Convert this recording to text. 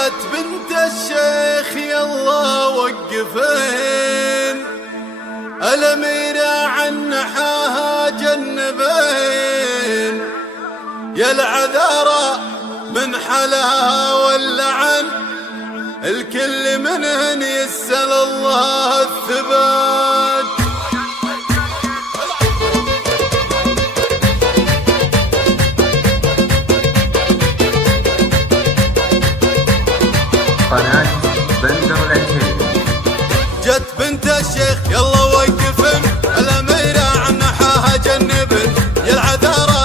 جات بنت الشيخ يلا وقفين، الأميرة عن نحاها جنبين، يا العذارى من حلاها واللعن، الكل منهن يسأل الله الثبات. قناة بندر العتيبي. جت بنت الشيخ يلا وقفن، الأميرة عن نحاها جنبن، يا العذارى